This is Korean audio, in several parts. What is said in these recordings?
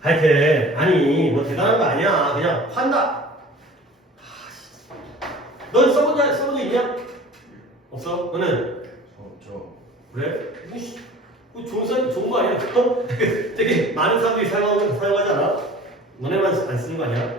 하여튼 아니 뭐 대단한 거 아니야. 그냥 판다. 넌 써본 적 있냐? 없어? 너는? 없죠. 그래? 뭐 좋은 거 아니야? 되게 많은 사람들이 사용하지 않아? 너네만 안 쓰는 거 아니야?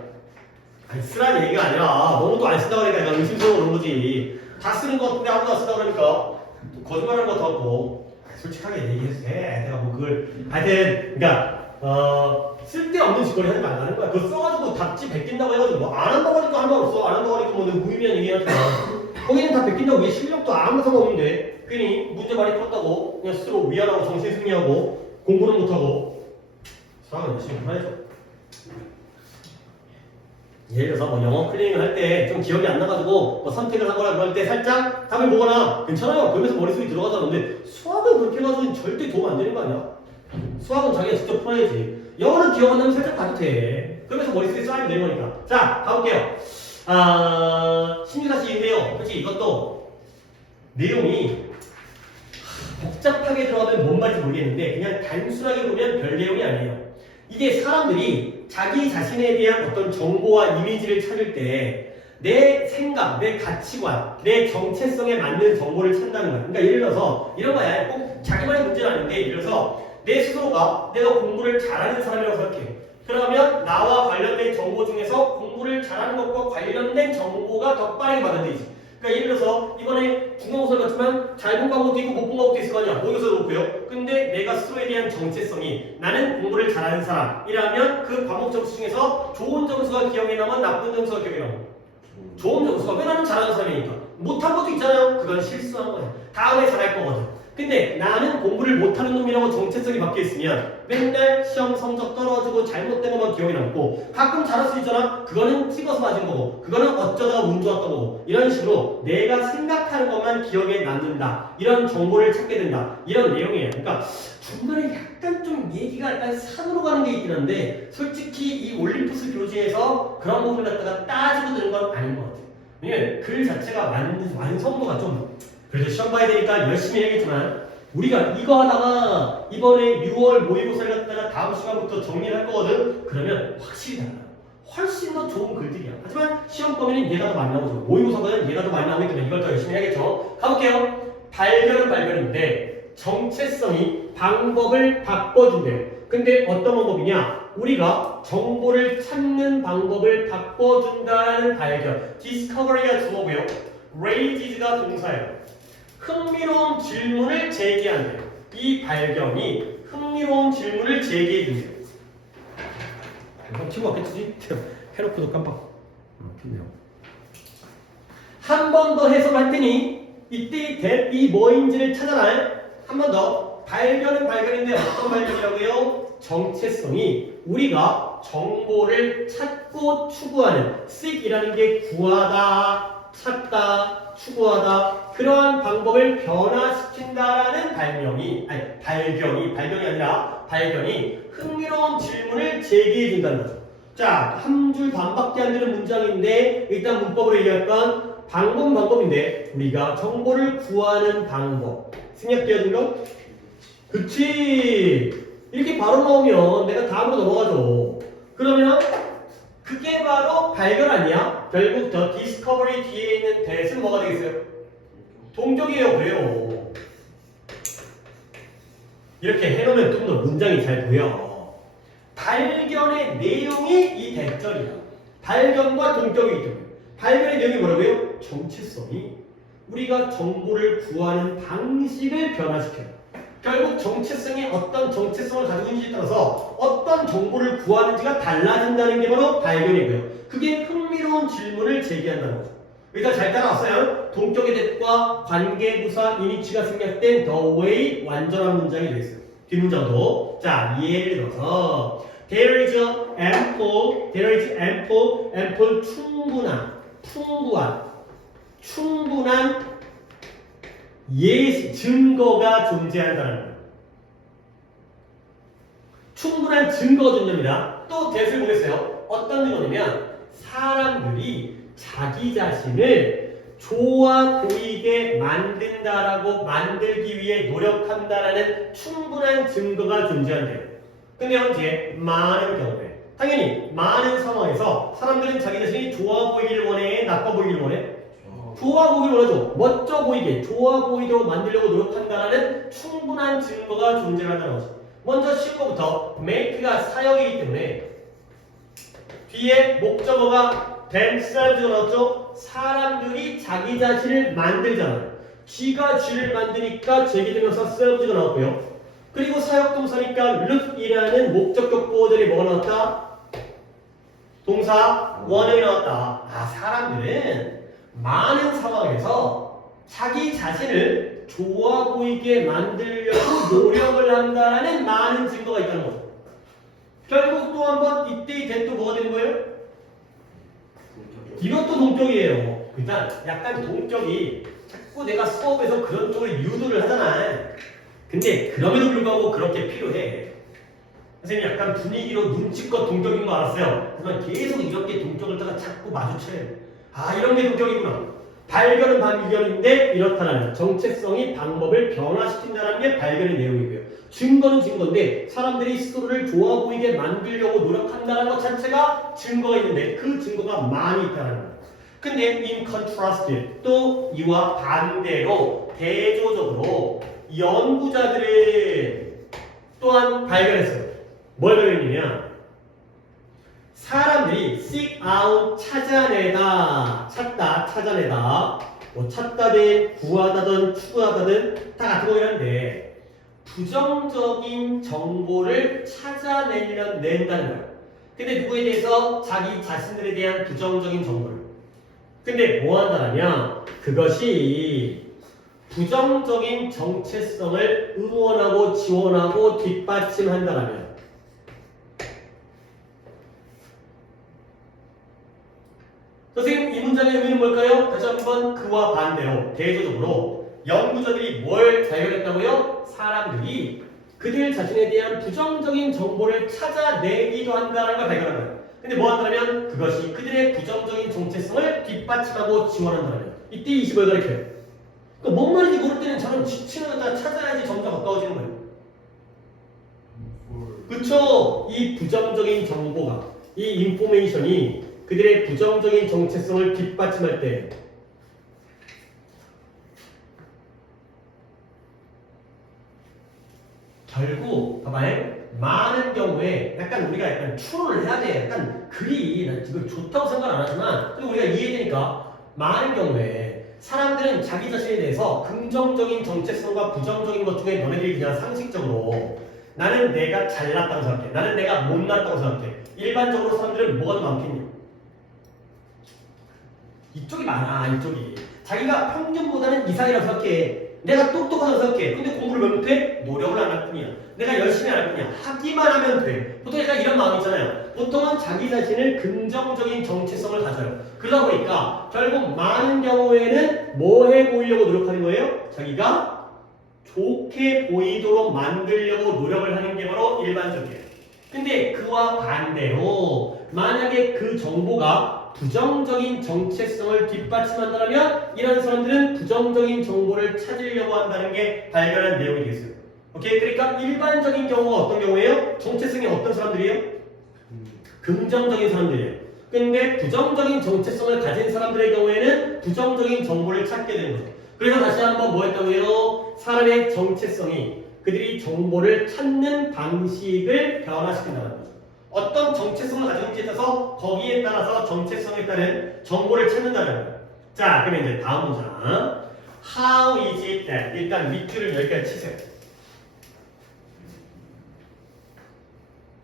아니 쓰라는 얘기가 아니라 너무 또 안 쓴다고 하니까 내가 의심스러워 그런 거지. 다 쓰는 거 같은데 아무도 안 쓴다고 그러니까 또 거짓말하는 거 같고. 솔직하게 얘기해도 돼. 내가 뭐 그걸 하여튼 그러니까 쓸데없는 짓거리 하지 말라는 거야. 그거 써가지고 답지 베낀다고 해가지고 뭐 안 한다고 하니까 할 말 없어. 안 한다고 하니까 뭐 무의미한 얘기하잖아. 거기는 다 베낀다고 왜 실력도 아무 상관없는데 괜히 문제 많이 풀었다고 그냥 스스로 위안하고 정신 승리하고 공부는 못하고 사람은 열심히 해야죠. 예를 들어서 뭐 영어 클리닝을 할 때 좀 기억이 안 나가지고 뭐 선택을 하거나 그럴 때 살짝 답을 보거나 괜찮아요. 그러면서 머릿속에 들어가잖아. 근데 수학은 그렇게 해가지고는 절대 도움 안 되는 거 아니야? 수학은 자기가 직접 풀어야지. 영어는 기억 안 나면 살짝 봐도 돼. 그러면서 머릿속에 쌓이면 되는 거니까. 자, 가볼게요. 신유사시인데요. 그렇지 이것도 내용이 복잡하게 들어가면 뭔 말인지 모르겠는데 그냥 단순하게 보면 별 내용이 아니에요. 이게 사람들이 자기 자신에 대한 어떤 정보와 이미지를 찾을 때 내 생각, 내 가치관, 내 정체성에 맞는 정보를 찾는다는 거야. 그러니까 예를 들어서 이런 거야. 꼭 자기만의 문제는 아닌데 예를 들어서 내 스스로가 내가 공부를 잘하는 사람이라고 생각해. 그러면 나와 관련된 정보 중에서 공부를 잘하는 것과 관련된 정보가 더 빠르게 받아들이지. 그러니까 예를 들어서 이번에 중간고사를 봤지만 잘 본 과목도 있고 못 본 과목도 있을 거 아니야. 모의고사도 그렇고요. 근데 내가 스스로에 대한 정체성이 나는 공부를 잘하는 사람이라면 그 과목 점수 중에서 좋은 점수가 기억에 남아 나쁜 점수가 기억에 남아. 좋은 점수가 왜 나는 잘하는 사람이니까. 못한 것도 있잖아요. 그건 실수한 거야. 다음에 잘할 거거든. 근데 나는 공부를 못하는 놈이라고 정체성이 바뀌어있으면 맨날 시험 성적 떨어지고 잘못된 것만 기억에 남고 가끔 잘할 수 있잖아. 그거는 찍어서 맞은 거고 그거는 어쩌다가 운 좋았던 거고 이런 식으로 내가 생각하는 것만 기억에 남는다. 이런 정보를 찾게 된다. 이런 내용이에요. 그러니까 중간에 약간 좀 얘기가 약간 산으로 가는 게 있긴 한데 솔직히 이 올림푸스 교재에서 그런 부분을 갖다가 따지고 드는 건 아닌 것 같아요. 왜냐면 글 자체가 완성도가 좀 그래도 시험 봐야 되니까 열심히 해야겠지만 우리가 이거 하다가 이번에 6월 모의고사를 갖다가 다음 시간부터 정리를 할 거거든. 그러면 확실히 달라. 훨씬 더 좋은 글들이야. 하지만 시험 범위는 얘가 더 많이 나오죠. 모의고사보다는 얘가 더 많이 나오기 때문에 이걸 더 열심히 해야겠죠. 가볼게요. 발견은 발견인데 정체성이 방법을 바꿔준대요. 근데 어떤 방법이냐? 우리가 정보를 찾는 방법을 바꿔준다는 발견. discovery가 주어고요. raise가 동사예요. 흥미로운 질문을 제기한대요. 이 발견이 흥미로운 질문을 제기해준대요. 키고 왔겠지? 해놓고도 깜빡. 좋네요. 한 번 더 해석할 테니 이때 대이 뭐인지를 찾아라. 한 번 더. 발견은 발견인데 어떤 발견이라고요? 정체성이 우리가 정보를 찾고 추구하는 seek이라는 게 구하다, 찾다, 추구하다 그러한 방법을 변화시킨다라는 발견이 아니라 발견이 흥미로운 질문을 제기해준다는 거죠. 자, 한 줄 반밖에 안 되는 문장인데 일단 문법으로 얘기할 건 방법인데 우리가 정보를 구하는 방법 생략되어진 거? 그치 이렇게 바로 나오면 내가 다음으로 넘어가죠. 그러면 그게 바로 발견 아니야? 결국 더 discovery 뒤에 있는 that은 뭐가 되겠어요? 동격이에요. 왜요? 이렇게 해놓으면 좀 더 문장이 잘 보여. 발견의 내용이 이 대절이야. 발견과 동격이기 때문에. 발견의 내용이 뭐라고요? 정체성이 우리가 정보를 구하는 방식을 변화시켜요. 결국 정체성이 어떤 정체성을 가지고 있는지에 따라서 어떤 정보를 구하는지가 달라진다는 게 바로 발견이고요. 그게 흥미로운 질문을 제기한다는 거죠. 일단 잘 따라왔어요. 동격의 that과 관계부사 이니치가 생략된 the way 완전한 문장이 되겠어요. 뒷문장도. 자, 예를 들어서 there is ample 충분한 증거가 존재한다는 거예요. 충분한 증거가 존재합니다. 또 that을 보겠어요. 어떤 증거냐면 사람들이 자기 자신을 좋아 보이게 만들기 위해 노력한다라는 충분한 증거가 존재한대요. 근데 언제? 많은 경우에. 당연히 많은 상황에서 사람들은 자기 자신이 좋아 보이기를 원해? 나빠 보이기를 원해? 좋아 보이기를 원하죠. 멋져 보이게, 좋아 보이도록 만들려고 노력한다는 충분한 증거가 존재한다는 거죠. 먼저 쉬운 것부터 make가 사역이기 때문에 뒤에 목적어가 themselves가 나왔죠. 사람들이 자기 자신을 만들잖아요. 쥐가 쥐를 만드니까 제기되면서 selves가 나왔고요. 그리고 사역동사니까 look이라는 목적격 보어들이 뭐가 나왔다? 동사 원형이 나왔다. 아, 사람들은 많은 상황에서 자기 자신을 좋아 보이게 만들려고 노력을 한다는 많은 증거가 있다는 거죠. 결국 또 한번 이때의 된또 뭐가 되는 거예요? 이것도 동격이에요. 일단 약간 동격이 자꾸 내가 수업에서 그런 쪽으로 유도를 하잖아. 근데 그럼에도 불구하고 그렇게 필요해. 선생님 약간 분위기로 눈치껏 동격인 거 알았어요. 하지만 계속 이렇게 동격을 따가 자꾸 마주쳐야 돼. 아, 이런 게 동격이구나. 발견은 발견인데 이렇다는 정체성이 방법을 변화시킨다는 게 발견의 내용이고요. 증거는 증거인데 사람들이 스스로를 좋아 보이게 만들려고 노력한다는 것 자체가 증거가 있는데 그 증거가 많이 있다는 거예요. 근데 in contrast 또 이와 반대로 대조적으로 연구자들은 또한 발견했어요. 뭘 발견했냐면 사람들이 seek out 찾아내다, 찾다, 찾아내다, 뭐 찾다든 구하다든 추구하다든 다 같은 거긴 한데 부정적인 정보를 찾아낸다는 거예요. 근데 누구에 대해서? 자기 자신들에 대한 부정적인 정보를. 근데 뭐 한다면 그것이 부정적인 정체성을 응원하고 지원하고 뒷받침한다면 선생님 이 문장의 의미는 뭘까요? 다시 한번 그와 반대로 대조적으로 연구자들이 뭘 발견했다고요? 사람들이 그들 자신에 대한 부정적인 정보를 찾아내기도 한다는 걸 발견한 거예요. 근데 뭐 한다면 그것이 그들의 부정적인 정체성을 뒷받침하고 지원한다면 이때 20을 가리켜요. 그러니까 뭔 말인지 모를 때는 저는 지치는 걸 찾아야지 점점 가까워지는 거예요. 그쵸? 이 부정적인 정보가 이 인포메이션이 그들의 부정적인 정체성을 뒷받침할 때 결국 봐봐요. 많은 경우에 약간 우리가 약간 추론을 해야 돼. 약간 글이 난 이거 좋다고 생각 안 하지만 우리가 이해되니까 많은 경우에 사람들은 자기 자신에 대해서 긍정적인 정체성과 부정적인 것 중에 너네들이 그냥 상식적으로 나는 내가 잘났다고 생각해. 나는 내가 못났다고 생각해. 일반적으로 사람들은 뭐가 더 많겠냐? 이쪽이 많아. 이쪽이. 자기가 평균보다는 이상이라고 생각해. 내가 똑똑하다고 생각해. 근데 공부를 왜 못해? 노력을 안 할 뿐이야. 내가 열심히 안 할 뿐이야. 하기만 하면 돼. 보통 약간 이런 마음이 있잖아요. 보통은 자기 자신을 긍정적인 정체성을 가져요. 그러다 보니까 결국 많은 경우에는 뭐 해 보이려고 노력하는 거예요? 자기가 좋게 보이도록 만들려고 노력을 하는 게 바로 일반적이에요. 근데 그와 반대로 만약에 그 정보가 부정적인 정체성을 뒷받침한다면 이런 사람들은 부정적인 정보를 찾으려고 한다는 게 발견한 내용이 되겠어요. 오케이? 그러니까 일반적인 경우가 어떤 경우예요? 정체성이 어떤 사람들이에요? 긍정적인 사람들이에요. 근데 부정적인 정체성을 가진 사람들의 경우에는 부정적인 정보를 찾게 되는 거죠. 그래서 다시 한번 뭐 했다고 해요? 사람의 정체성이 그들이 정보를 찾는 방식을 변화시킨다는 거죠. 어떤 정체성을 가지는지에 따라서 거기에 따라서 정체성에 따른 정보를 찾는다는 거예요. 자, 그러면 이제 다음 문장. How is it that? 일단 밑줄을 여기까지 치세요.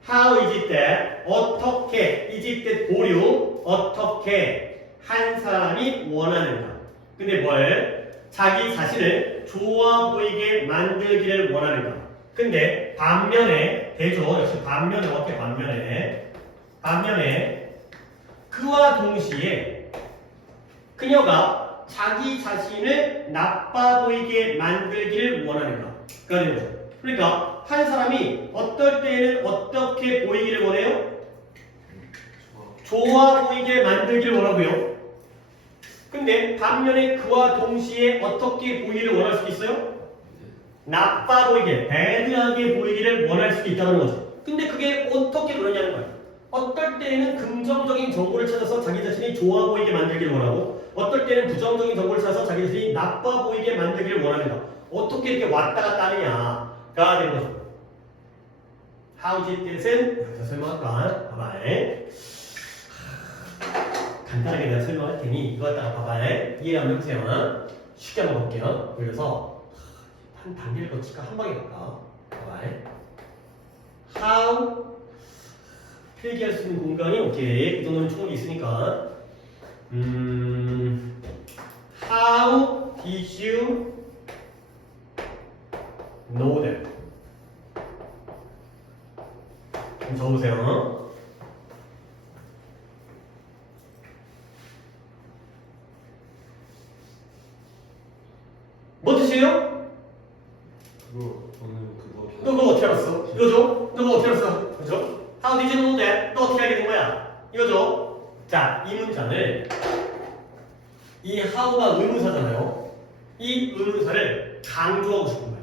How is it that? 어떻게? is it that 보류? 어떻게 한 사람이 원하는가? 근데 뭘? 자기 자신을 좋아 보이게 만들기를 원하는가? 근데 반면에 대조 역시 반면에 어떻게 반면에 그와 동시에 그녀가 자기 자신을 나빠 보이게 만들기를 원하는가? 그러니까 한 사람이 어떨 때에는 어떻게 보이기를 원해요? 좋아 보이게 만들기를 원하고요. 근데 반면에 그와 동시에 어떻게 보이기를 원할 수 있어요? 나빠 보이게, 배드하게 보이기를 원할 수도 있다는 거죠. 근데 그 이게 어떻게 그러냐는 거예요. 어떨 때에는 긍정적인 정보를 찾아서 자기 자신이 좋아 보이게 만들기를 원하고 어떨 때는 부정적인 정보를 찾아서 자기 자신이 나빠 보이게 만들기를 원합니다. 어떻게 이렇게 왔다 갔다 하느냐가 되는 거죠. How did this은 여기서 설명할까? 봐봐. 간단하게 내가 설명할 테니 이거 갖다가 봐봐. 이해 한번 해보세요. 쉽게 한번 볼게요. 그래서 한 단계를 거칠까? 한 방에 갈까? 봐봐. How 필기할 수 있는 공간이 오케이. 그 정도는 충분히 있으니까. How did you know that? 좀 적으세요. 뭐 뜻이에요? 너 그거 어떻게 알았어? 이거죠? 너 그거 어떻게 알았어? 그죠? How did you know that? 너 어떻게 알게 된 거야? 이거죠? 자, 이 문장을 이 how가 의문사잖아요. 이 의문사를 강조하고 싶은 거야.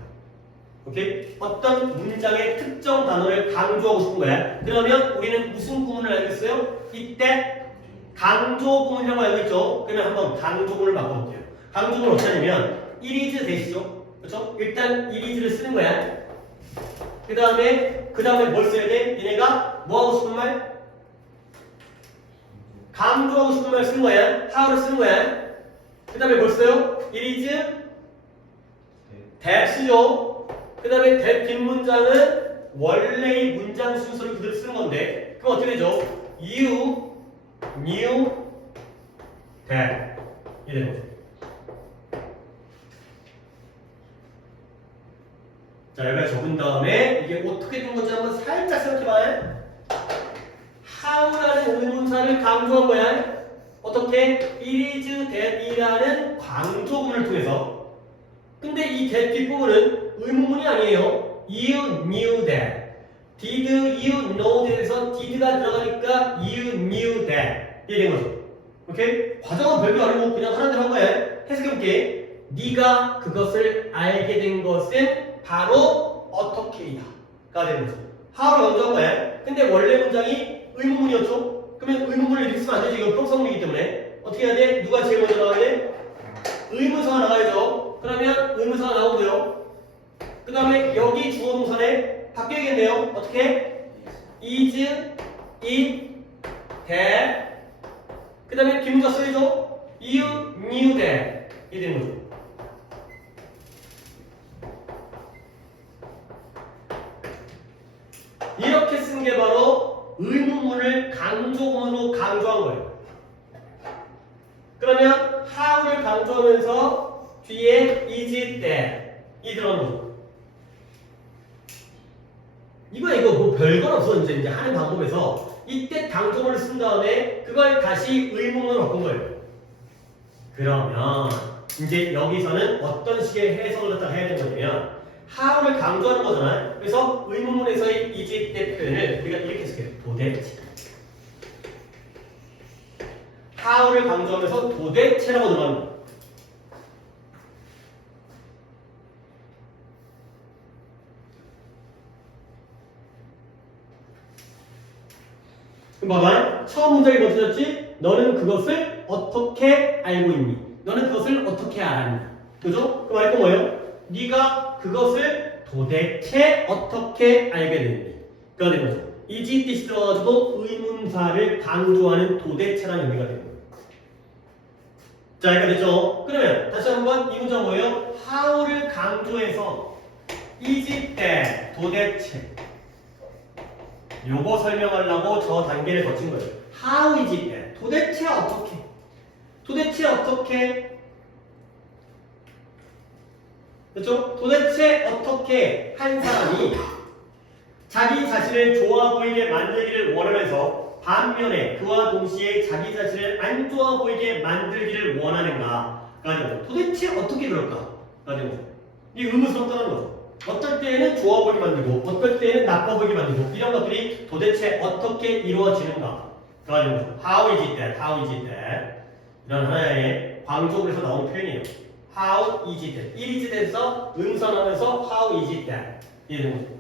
오케이? 어떤 문장의 특정 단어를 강조하고 싶은 거야. 그러면 우리는 무슨 구문을 알겠어요? 이때 강조 구문이라고 알고 있죠? 그러면 한번 강조 구문을 바꿔볼게요. 강조 구문은 어떻게 하냐면 it is 되시죠? 그렇죠? 일단 it is를 쓰는 거야. 그 다음에 뭘 써야 돼? 얘네가 뭐 하고 싶은 말? 강조하고 싶은 말 쓰는 거야. how를 쓰는 거야. 그 다음에 뭘 써요? it is that 쓰죠. 그 다음에 that 뒷문장은 원래의 문장 순서를 그대로 쓰는 건데 그럼 어떻게 되죠? You knew that 이 되는 거죠. 자, 여기가 적은 다음에 이게 어떻게 된 건지 한번 살짝 생각해봐요. how라는 의문사를 강조한 거야. 어떻게? it is that이라는 강조문을 통해서. 근데 이 that 뒷부분은 의문문이 아니에요. You knew that. Did you know that에서 did가 들어가니까 you knew that 이게 된 거죠. 오케이? 과정은 별거 아니고 그냥 하는 대로 한 거야. 해석해볼게. 네가 그것을 알게 된 것은 바로 어떻게이다가 되는 거죠. how를 먼저 한 거야. 근데 원래 문장이 의문문이었죠. 그러면 의문문을 이렇게 쓰면 안 되지. 이건 평성문이기 때문에 어떻게 해야 돼? 누가 제일 먼저 나와야 돼? 의문사가 나와야죠. 그러면 의문사가 나오고요. 그 다음에 여기 주어 동사에 바뀌어야겠네요. 어떻게? is, it, that. 그 다음에 뒷문자 써야죠. You knew that. 이 되는 거죠. 이렇게 쓴 게 바로 의문문을 강조문으로 강조한 거예요. 그러면 how를 강조하면서 뒤에 is it that 이 들어간 거죠. 이거 뭐 별건 없어. 이제 하는 방법에서 이때 강조문을 쓴 다음에 그걸 다시 의문문으로 바꾼 거예요. 그러면 이제 여기서는 어떤 식의 해석을 갖다 해야 되는 거냐면 how를 강조하는 거잖아요. 그래서 의문문에서의 is it that 표현을 우리가 이렇게 해석해요. 도대체. how를 강조하면서 도대체라고 들어가는 거예요. 그럼 봐봐. 처음 문장이 뭐 틀렸지? 너는 그것을 어떻게 알고 있니? 너는 그것을 어떻게 알았니? 그죠? 그 말이 또 뭐예요? 네가 그것을 도대체 어떻게 알게 됐니? 가 되는 거죠. is it 뜻이 들어가지고 의문사를 강조하는 도대체라는 의미가 되는 거예요. 자, 여기까지 됐죠? 그러면 다시 한번 이 문장 뭐예요? how를 강조해서 is it that 도대체 요거 설명하려고 저 단계를 거친 거예요. How is it that? 도대체 어떻게? 도대체 어떻게? 그렇죠? 도대체 어떻게 한 사람이 자기 자신을 좋아 보이게 만들기를 원하면서 반면에 그와 동시에 자기 자신을 안 좋아 보이게 만들기를 원하는가가 되는 거죠. 도대체 어떻게 그럴까가 되는 거죠. 이 의문스럽다는 거죠. 어떨 때에는 좋아 보이게 만들고 어떨 때에는 나빠 보이게 만들고 이런 것들이 도대체 어떻게 이루어지는가가 되는 거죠. How is it that? How is it that? 이런 하나의 광적으로 해서 나온 표현이에요. How is it that? It is that에서 음선하면서 How is it that? 이런 거죠.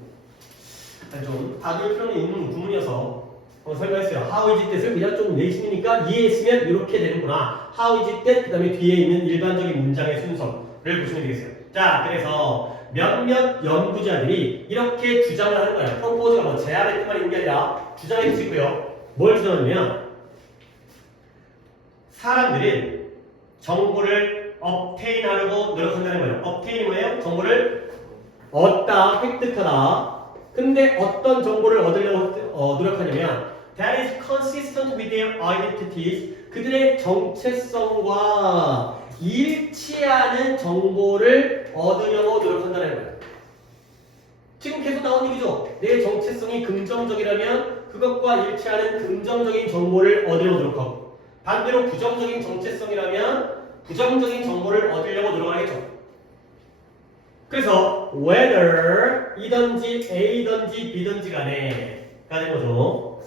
좀 다룰 필요는 있는 구문이어서 설명했어요. How is it that을 그냥 좀 내신이니까 이해했으면 이렇게 되는구나. How is it that 그 다음에 뒤에 있는 일반적인 문장의 순서를 보시면 되겠어요. 자, 그래서 몇몇 연구자들이 이렇게 주장을 하는 거예요. 프로포즈가 뭐 제안했지만 있는 게 아니라 주장해 주시고요. 뭘 주장하냐면 사람들은 정보를 obtain 하려고 노력한다는 거예요. obtain이 뭐예요? 정보를 얻다, 획득하다. 근데 어떤 정보를 얻으려고 노력하냐면 that is consistent with their identities. 그들의 정체성과 일치하는 정보를 얻으려고 노력한다는 거예요. 지금 계속 나온 얘기죠. 내 정체성이 긍정적이라면 그것과 일치하는 긍정적인 정보를 얻으려고 노력하고 반대로 부정적인 정체성이라면 부정적인 정보를 얻으려고 노력하겠죠. 그래서 whether 이든지 A든지 B든지 간에 가는 거죠.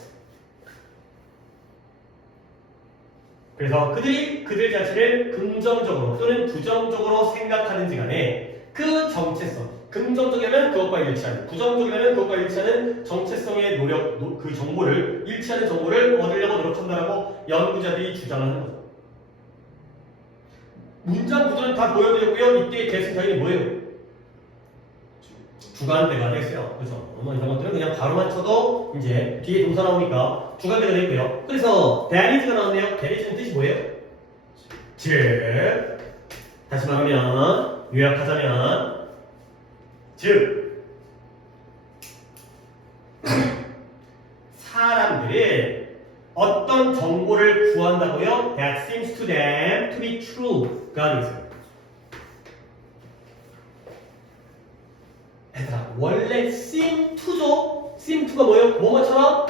그래서 그들이 그들 자체를 긍정적으로 또는 부정적으로 생각하는지 간에 그 정체성, 긍정적이면 그것과 일치하는, 부정적이면 그것과 일치하는 정체성의 노력, 그 정보를, 일치하는 정보를 얻으려고 노력한다고 연구자들이 주장하는 거죠. 문장 구조는 다 보여드렸고요. 이때 대신 저희는 뭐예요? 주관대가 됐어요. 그렇죠? 이런 것들은 그냥 바로만 쳐도 이제 뒤에 동사 나오니까 주관대가 되고요. 그래서 that is가 나왔네요. that is는 뜻이 뭐예요? 즉, 다시 말하면 요약하자면 즉 사람들은 어떤 정보를 구한다고요? That seems to them to be true가 되겠어요. 얘들아, 원래 seem to죠? seem to가 뭐예요? 뭐뭐처럼?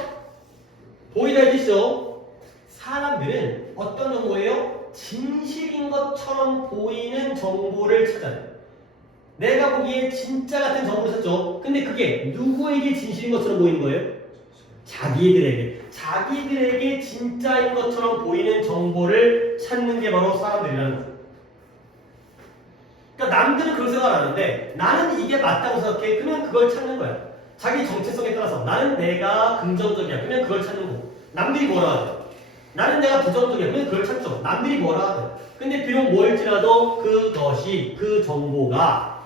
보이다 이 뜻이죠? 사람들은 어떤 정보예요? 진실인 것처럼 보이는 정보를 찾아요. 내가 보기에 진짜 같은 정보를 찾죠? 근데 그게 누구에게 진실인 것처럼 보이는 거예요? 자기들에게 진짜인 것처럼 보이는 정보를 찾는 게 바로 사람들이라는 거죠. 그러니까 남들은 그런 생각 안 하는데 나는 이게 맞다고 생각해. 그러면 그걸 찾는 거야. 자기 정체성에 따라서 나는 내가 긍정적이야. 그러면 그걸 찾는 거고. 남들이 뭐라 하든 나는 내가 부정적이야. 그러면 그걸 찾죠. 남들이 뭐라 하든. 근데 비록 뭐일지라도 그것이 그 정보가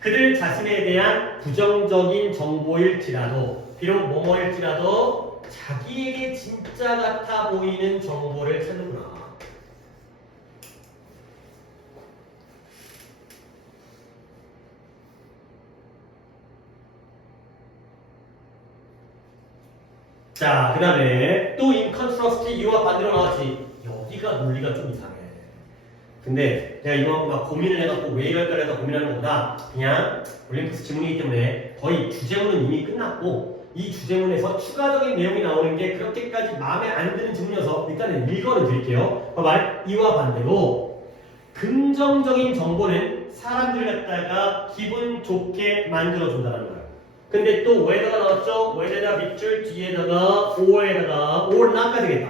그들 자신에 대한 부정적인 정보일지라도 비록 뭐뭐일지라도 자기에게 진짜 같아 보이는 정보를 찾는구나. 자, 그 다음에 또 in contrast 이와 반대로 나왔지. 여기가 논리가 좀 이상해. 근데 내가 이거 막 고민을 해갖고 왜 이럴까 해서 고민하는 것보다 그냥 올림피스 지문이기 때문에 거의 주제문은 이미 끝났고 이 주제문에서 추가적인 내용이 나오는 게 그렇게까지 마음에 안 드는 지문이어서 일단은 읽어는 드릴게요. 봐봐. 이와 반대로 긍정적인 정보는 사람들을 갖다가 기분 좋게 만들어준다는 거예요. 근데 또 whether가 나왔죠? whether에다 밑줄 뒤에다가 or에다가 or not가 되겠다.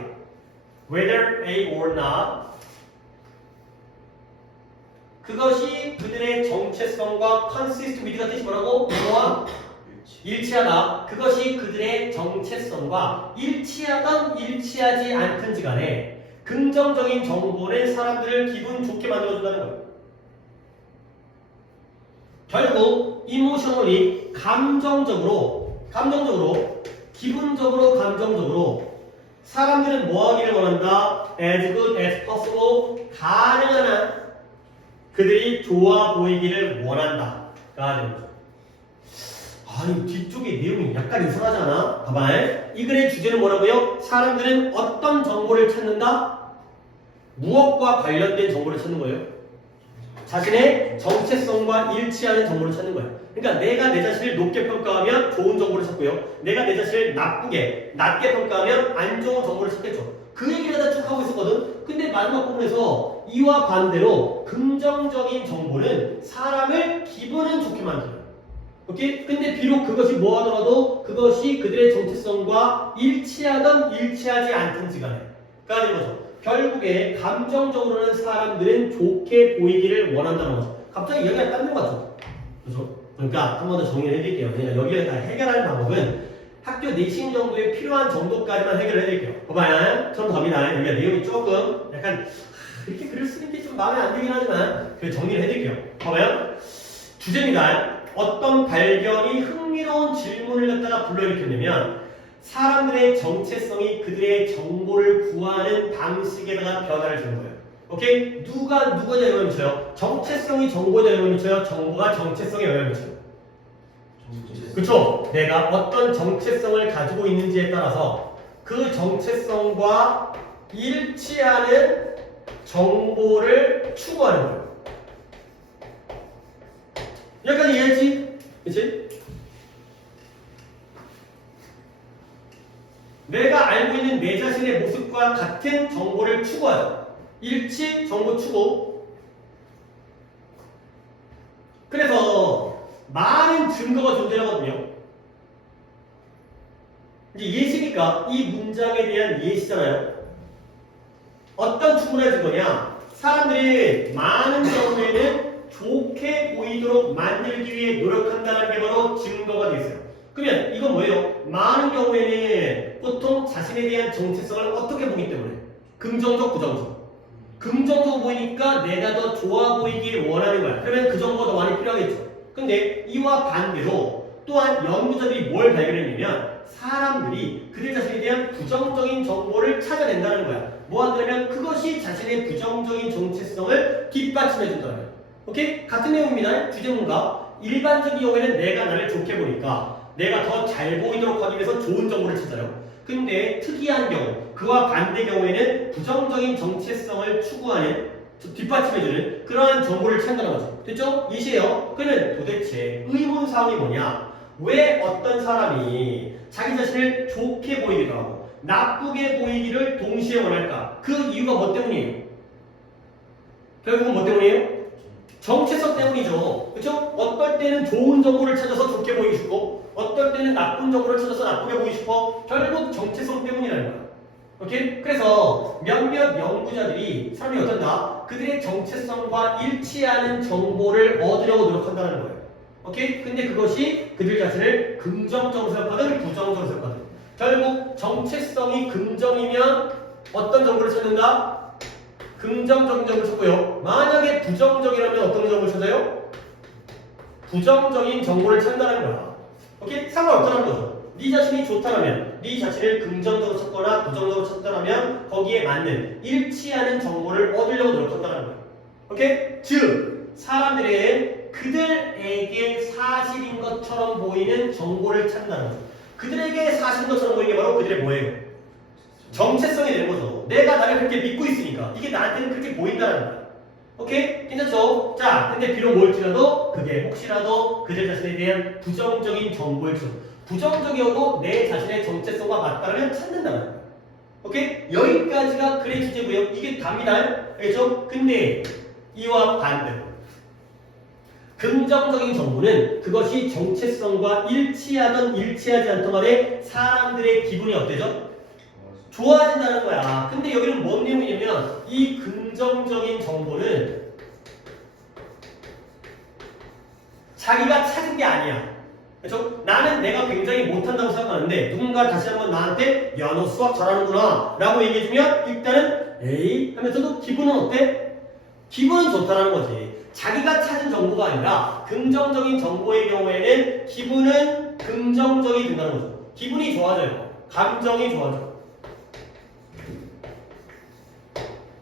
whether A or not 그것이 그들의 정체성과 consist with가 뜻이 뭐라고? 뭐와? 일치하다. 그것이 그들의 정체성과 일치하던 일치하지 않든지 간에 긍정적인 정보는 사람들을 기분 좋게 만들어준다는 거예요. 결국 emotionally 감정적으로 기분적으로 감정적으로 사람들은 뭐 하기를 원한다? as good as possible 가능한 한 그들이 좋아 보이기를 원한다가 되는 거죠. 아니 뒤쪽에 내용이 약간 이상하지 않아? 봐봐. 이 글의 주제는 뭐라고요? 사람들은 어떤 정보를 찾는다? 무엇과 관련된 정보를 찾는 거예요? 자신의 정체성과 일치하는 정보를 찾는 거예요. 그러니까 내가 내 자신을 높게 평가하면 좋은 정보를 찾고요. 내가 내 자신을 낮게 평가하면 안 좋은 정보를 찾겠죠. 그 얘기를 다 쭉 하고 있었거든. 근데 마지막 부분에서 이와 반대로 긍정적인 정보는 사람을 기분은 좋게 만들어요. 오케이? 근데 비록 그것이 뭐 하더라도 그것이 그들의 정체성과 일치하던 일치하지 않든지 간에 까는 거죠. 결국에 감정적으로는 사람들은 좋게 보이기를 원한다는 거죠. 갑자기 이야기가 딴 것 같죠? 그죠? 그러니까 한 번 더 정리를 해드릴게요. 그러니까 여기에 다 해결하는 방법은 학교 내신 정도에 필요한 정도까지만 해결을 해드릴게요. 봐봐요. 처음 갑니다. 여기가 내용이 조금 약간 이렇게 글을 쓰는 게 좀 마음에 안 들긴 하지만 그 정리를 해드릴게요. 봐봐요. 주제입니다. 어떤 발견이 흥미로운 질문을 갖다가 불러일으켰냐면 사람들의 정체성이 그들의 정보를 구하는 방식에다가 변화를 주는 거예요. 오케이? 누가 누구에 영향을 미쳐요? 정체성이 정보에 영향을 미쳐요? 정보가 정체성에 영향을 미쳐요? 그렇죠? 내가 어떤 정체성을 가지고 있는지에 따라서 그 정체성과 일치하는 정보를 추구하는 거예요. 여기까지 이해했지? 그치? 내가 알고 있는 내 자신의 모습과 같은 정보를 추구하죠. 일치, 정보 추구. 그래서 많은 증거가 존재하거든요. 이제 예시니까 이 문장에 대한 예시잖아요. 어떤 충분한 증거냐? 사람들이 많은 경우에는 좋게 보이도록 만들기 위해 노력한다는 게 바로 증거가 되어 있어요. 그러면 이건 뭐예요? 많은 경우에는 보통 자신에 대한 정체성을 어떻게 보기 때문에 긍정적, 부정적. 긍정적으로 보이니까 내가 더 좋아 보이길 원하는 거야. 그러면 그 정보가 더 많이 필요하겠죠. 근데 이와 반대로 또한 연구자들이 뭘 발견했냐면 사람들이 그들 자신에 대한 부정적인 정보를 찾아낸다는 거야. 뭐 한다면 그것이 자신의 부정적인 정체성을 뒷받침해준다는 거야. 오케이? 같은 내용입니다. 주제문과 일반적인 경우에는 내가 나를 좋게 보니까 내가 더 잘 보이도록 하기 위해서 좋은 정보를 찾아요. 근데 특이한 경우, 그와 반대 경우에는 부정적인 정체성을 추구하는, 뒷받침해주는 그러한 정보를 찾는다는 거죠. 됐죠? 이시에요. 그러면 도대체 의문사항이 뭐냐? 왜 어떤 사람이 자기 자신을 좋게 보이기도 하고 나쁘게 보이기를 동시에 원할까? 그 이유가 뭐 때문이에요? 결국은 뭐 때문이에요? 정체성 때문이죠. 그렇죠? 어떨 때는 좋은 정보를 찾아서 좋게 보이고 싶고 어떨 때는 나쁜 정보를 찾아서 나쁘게 보이고 싶어. 결국 정체성 때문이라는 거야. 오케이? 그래서 몇몇 연구자들이 사람이 어떤다? 그들의 정체성과 일치하는 정보를 얻으려고 노력한다는 거예요. 오케이? 근데 그것이 그들 자신을 긍정적으로 생각하든 부정적으로 생각하든 결국 정체성이 긍정이면 어떤 정보를 찾는다? 긍정적인 정보를 찾고요. 만약에 부정적이라면 어떤 정보를 찾아요? 부정적인 정보를 찾는다는 거야. 오케이? 상관없다는 거죠. 네 자신이 좋다라면, 네 자신을 긍정적으로 찾거나 부정적으로 찾다라면 거기에 맞는 일치하는 정보를 얻으려고 노력한다는 거야. 오케이? 즉, 사람들의 그들에게 사실인 것처럼 보이는 정보를 찾는다는 거죠. 그들에게 사실인 것처럼 보이는 게 바로 그들의 뭐예요? 정체성이 되는 거죠. 내가 나를 그렇게 믿고 있으니까 이게 나한테는 그렇게 보인다는 거야. 오케이? 괜찮죠? 자, 근데 비록 뭘지라도 그게 혹시라도 그들 자신에 대한 부정적인 정보일 수 부정적이어도 내 자신의 정체성과 맞다면 찾는다는 거야. 오케이? 여기까지가 글의 주제고요. 이게 답니다. 알겠죠? 근데 이와 반대로 긍정적인 정보는 그것이 정체성과 일치하든 일치하지 않던 간에 사람들의 기분이 어때죠? 좋아진다는 거야. 근데 여기는 뭔 내용이냐면 이 긍정적인 정보는 자기가 찾은 게 아니야. 그렇죠? 나는 내가 굉장히 못한다고 생각하는데 누군가 다시 한번 나한테 야, 너 수학 잘하는구나 라고 얘기해주면 일단은 에이 하면서도 기분은 어때? 기분은 좋다라는 거지. 자기가 찾은 정보가 아니라 긍정적인 정보의 경우에는 기분은 긍정적이 된다는 거죠. 기분이 좋아져요. 감정이 좋아져.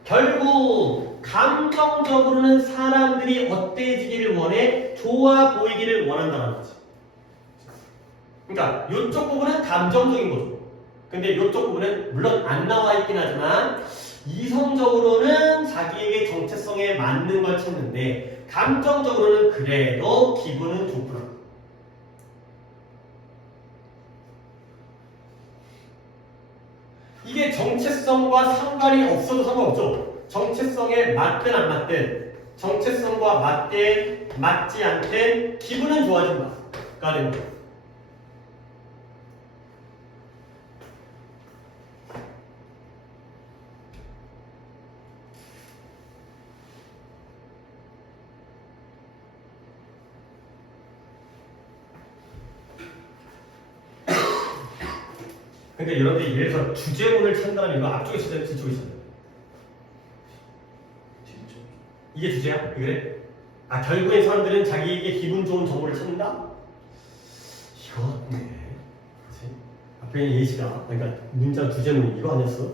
결국 감정적으로는 사람들이 어때지기를 원해? 좋아 보이기를 원한다는 거지. 그러니까 이쪽 부분은 감정적인 거죠. 근데 이쪽 부분은 물론 안 나와 있긴 하지만 이성적으로는 자기에게 정체성에 맞는 걸 찾는데 감정적으로는 그래도 기분은 좋구나. 이게 정체성과 상관이 없어도 상관없죠. 정체성에 맞든 안 맞든 정체성과 맞든 맞지 않든 기분은 좋아진다가 되는 거예요. 근데 여러분들이 예를 들어서 주제문을 찾는다면 이거 앞쪽에 주제 뒤쪽에 있어요. 이게 주제야? 그래? 아 결국엔 사람들은 자기에게 기분 좋은 정보를 찾는다? 이거 네. 그치? 앞에 있는 예시가 그러니까 문장 주제문 이거 아니었어?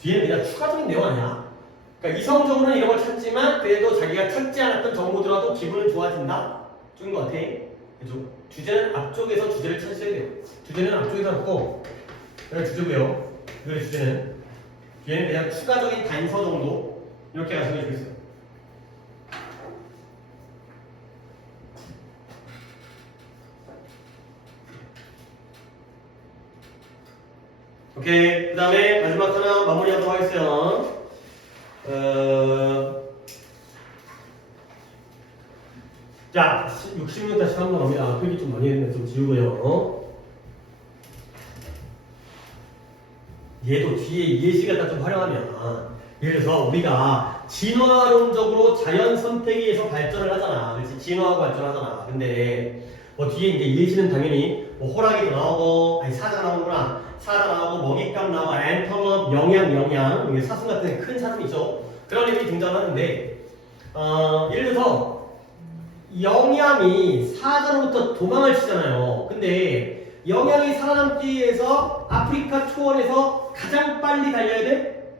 뒤에는 그냥 추가적인 내용 아니야? 그러니까 이성적으로는 이런 걸 찾지만 그래도 자기가 찾지 않았던 정보들라도 기분은 좋아진다? 쪽인 것 같아. 그죠? 주제는 앞쪽에서 주제를 찾으셔야 돼요. 주제는 앞쪽에다 놓고 그냥 주제고요. 이거의 주제는 뒤에는 그냥 추가적인 단서 정도 이렇게 가시면 좋겠어요. 오케이. 그 다음에 마지막 하나 마무리하도록 하겠어요. 자, 66 다시 한번 갑니다. 표기 좀 많이 했는데 좀 지우고요. 얘도 뒤에 예시 갖다 좀 활용하면 예를 들어서 우리가 진화론적으로 자연 선택에서 발전을 하잖아. 그렇지? 진화하고 발전하잖아. 근데 뭐 뒤에 이제 예시는 당연히 뭐 호랑이도 나오고 아니 사자 나오구나. 사자 나오고 먹잇감 나오고 앤터럽 영양 이게 사슴 같은 큰 사슴이죠. 그런 애들이 등장하는데 예를 들어서 영양이 사자로부터 도망을 치잖아요. 근데 영양이 살아남기 위해서 아프리카 초원에서 가장 빨리 달려야 돼?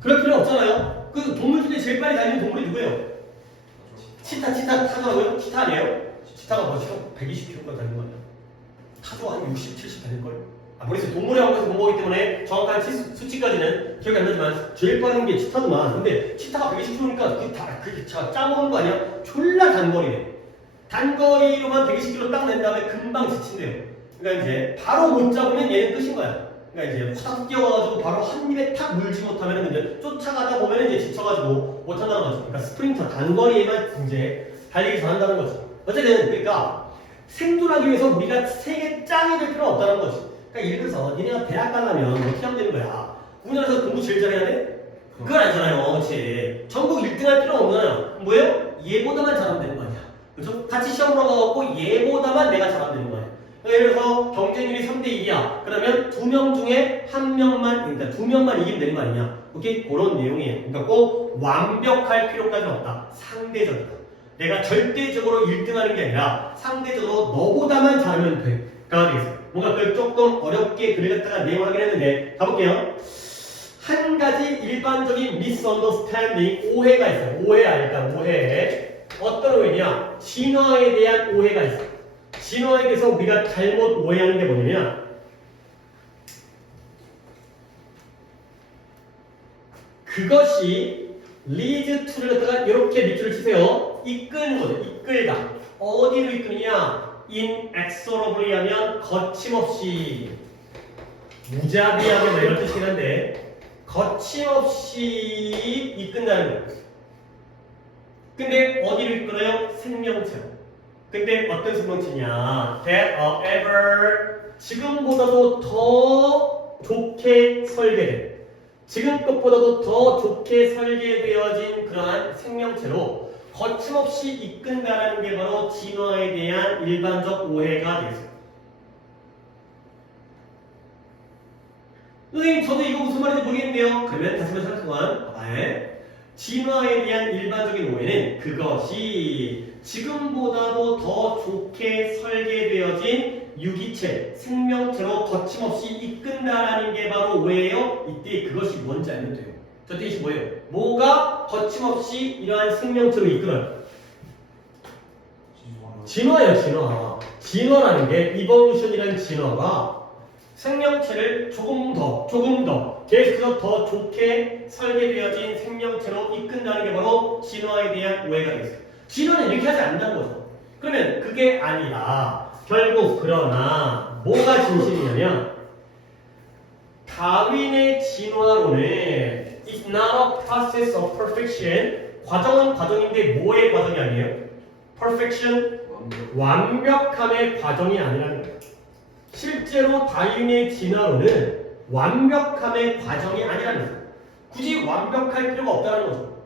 그럴 필요 없잖아요. 그 동물 중에 제일 빨리 달리는 동물이 누구예요? 치타 타조라고요? 치타 아니에요? 치타가 뭐 시속 120km까지 달리는 거 아니야? 타조 한 60, 70 달릴걸? 모르겠어요. 동물의 왕국에서 본 거기 때문에 정확한 수치까지는 기억이 안 나지만 제일 빠른 게 치타구만. 근데 치타가 120km니까 그게 짜먹은 거 아니야? 졸라 단거리네. 단거리로만 120km 딱 낸 다음에 금방 지친대요. 그러니까 이제 바로 못 잡으면 얘는 끝인 거야. 그러니까 이제 확 뛰어가지고 바로 한 입에 탁 물지 못하면 이제 쫓아가다 보면 이제 지쳐가지고 못한다는 거죠. 그러니까 스프린터 단거리에만 이제 달리기 잘한다는 거죠. 어쨌든 그러니까 생존하기 위해서 우리가 세계 짱이 될 필요는 없다는 거지. 그러니까 예를 들어서 니네가 대학 가려면 어떻게 하면 되는 거야? 우리나라에서 공부 제일 잘해야 돼? 그건 아니잖아요. 그렇지? 전국 1등 할 필요는 없잖아요. 뭐예요? 얘보다만 잘하면 되는 거 아니야. 그렇죠? 같이 시험 보러 가갖고 얘보다만 내가 잘하면 되는 거야. 그러니까 예를 들어서 경쟁률이 3대 2야. 그러면 2명 중에 1명만, 그러니까 2명만 이기면 되는 거 아니냐. 오케이? 그런 내용이에요. 그러니까 꼭 완벽할 필요까지는 없다. 상대적이다. 내가 절대적으로 1등 하는 게 아니라 상대적으로 너보다만 잘하면 돼. 가 되겠어요. 뭔가 그걸 조금 어렵게 글을 갖다가 내용을 하긴 했는데 가볼게요. 한 가지 일반적인 misunderstanding, 오해가 있어요. 오해야 일단 오해. 어떤 오해냐? 진화에 대한 오해가 있어요. 진화에 대해서 우리가 잘못 오해하는 게 뭐냐면 그것이 lead to를 갖다가 이렇게 밑줄을 치세요. 이끄는 거죠. 이끌다. 어디로 이끄느냐? inexorably 하면 거침없이 무자비하게 뭐 이런 뜻이긴 한데 거침없이 이끈다는 거예요. 근데 어디로 이끌어요? 생명체로. 근데 어떤 생명체냐? that ever 지금보다도 더 좋게 설계된 지금 것보다도 더 좋게 설계되어진 그러한 생명체로 거침없이 이끈다라는 게 바로 진화에 대한 일반적 오해가 되겠습니다. 선생님 저도 이거 무슨 말인지 모르겠네요. 그러면 다시 한번 생각해보면 봐봐요. 진화에 대한 일반적인 오해는 그것이 지금보다도 더 좋게 설계되어진 유기체, 생명체로 거침없이 이끈다라는 게 바로 오해예요. 이때 그것이 뭔지 알면 돼요. 저 뜻이 뭐예요? 뭐가 거침없이 이러한 생명체로 이끌어요? 진화예요, 진화. 진화라는 게 이볼루션이라는 진화가 생명체를 조금 더 계속해서 더 좋게 설계되어진 생명체로 이끈다는 게 바로 진화에 대한 오해가 되겠어요. 진화는 이렇게 하지 않는다는 거죠. 그러면 그게 아니라 결국 그러나 뭐가 진실이냐면 다윈의 진화론은 It's not a process of perfection. 과정은 과정인데 뭐의 과정이 아니에요? Perfection, 완벽함의 과정이 아니라는 거예요. 실제로 다윈의 진화론은 완벽함의 과정이 아니라는 거예요. 굳이 완벽할 필요가 없다는 거죠.